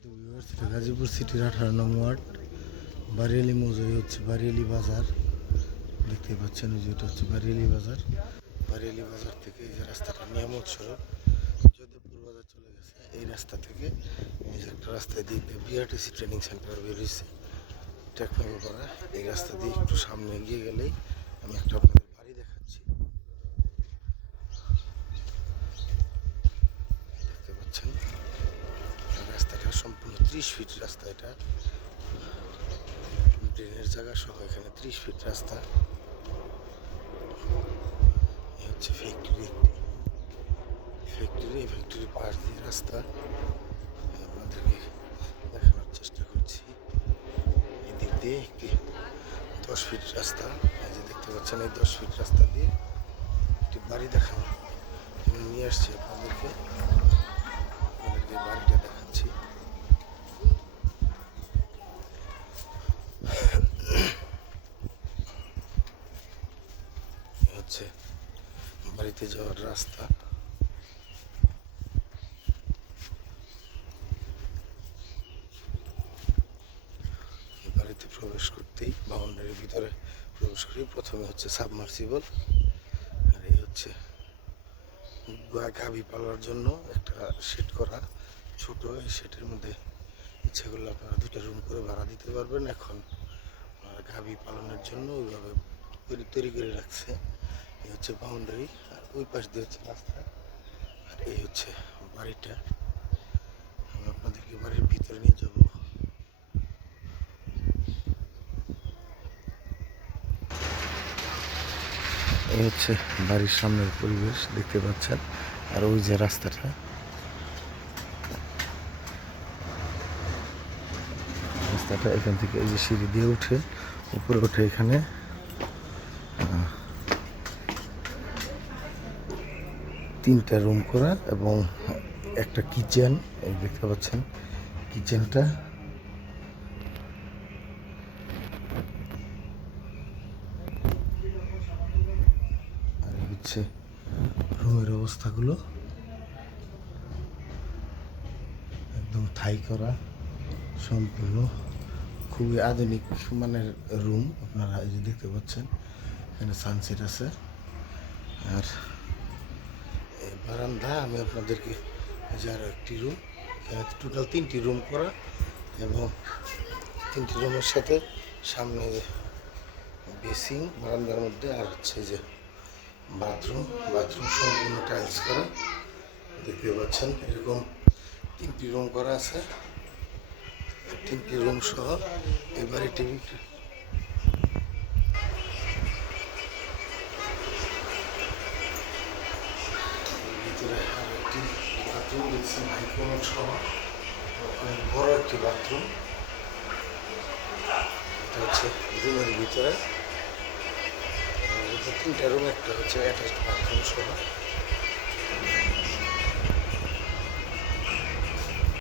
সম্মানিত ভিউয়ার্স, এটা গাজীপুর সিটির 18 নং ওয়ার্ড বারিয়ালি মৌজায় হচ্ছে বারিয়ালি বাজার। দেখতে পাচ্ছেন ওই যে এটা হচ্ছে বারিয়ালি বাজার। বারিয়ালি বাজার থেকে এই যে রাস্তাটা নিয়ামত সড়ক যোধপুর বাজার চলে গেছে, এই রাস্তা থেকে এই যে একটা রাস্তায় দিক দিয়ে বিআরটিসি ট্রেনিং সেন্টার বেরিয়েছে টেকনোমি করা। এই রাস্তা দিয়ে একটু সামনে এগিয়ে গেলেই আমি একটা আপনাদের বাড়ি দেখাচ্ছি। দেখতে পাচ্ছেন রাস্তাটা সম্পূর্ণ 30 ফিট রাস্তা। এটা ড্রেনের জায়গা সহ এখানে 30 ফিট রাস্তা। এই হচ্ছে ফ্যাক্টরি পাশ দিয়ে রাস্তা আপনাদেরকে দেখানোর চেষ্টা করছি। এদিক দিয়ে একটি 10 ফিট রাস্তা, এই যে দেখতে পাচ্ছেন এই 10 ফিট রাস্তা দিয়ে একটি বাড়ি দেখানো নিয়ে আসছি আপনাদেরকে বাড়িটা দেখাচ্ছি। হচ্ছে বাড়িতে যাওয়ার রাস্তা। বাড়িতে প্রবেশ করতেই বাউন্ডারির ভিতরে প্রবেশ করি প্রথমে হচ্ছে সাবমার্সিবল, আর এই হচ্ছে গাভী পালার জন্য একটা শেড করা ছোট। এই শেডের মধ্যে ইচ্ছা করলে আপনারা 2টা রুম করে ভাড়া দিতে পারবেন। এখন গাভী পালনের জন্য ওইভাবে তৈরি করে রাখছে। এই হচ্ছে বাউন্ডারি, আর ওই পাশ দিয়ে হচ্ছে রাস্তা, আর এই হচ্ছে বাড়িটা। আমি আপনাদেরকে বাড়ির ভিতরে নিয়ে যাব। এই হচ্ছে বাড়ির সামনের পরিবেশ দেখতে পাচ্ছেন, আর ওই যে রাস্তাটা, এখান থেকে এই যে সিঁড়ি দিয়ে উঠে উপরে উঠে এখানে 3টা রুম করা এবং একটা কিচেন। এই দেখতে পাচ্ছেন কিচেনটা। আর হচ্ছে রুমের অবস্থাগুলো একদম থাই করা, সম্পূর্ণ খুবই আধুনিক মানের রুম। আপনারা এই যে দেখতে পাচ্ছেন এখানে সানসেট আছে। আর এই বারান্দা আমি আপনাদেরকে যে আরও একটি রুম, এখানে টোটাল 3টি রুম করা এবং 3টি রুমের সাথে সামনে বেসিং বারান্দার মধ্যে, আর হচ্ছে যে বাথরুম সম্পূর্ণ টাইলস করা। দেখতে পাচ্ছেন এরকম 3টি রুম করা আছে, 3টি রুম সহ এই বাড়িটি ভিতরে আরো একটি বাথরুম দেখছেন, হাইকোমোড সহ অনেক বড় একটি বাথরুম। এটা হচ্ছে রুমের ভিতরে 3টা রুম, একটা হচ্ছে অ্যাটাচড বাথরুম সহ।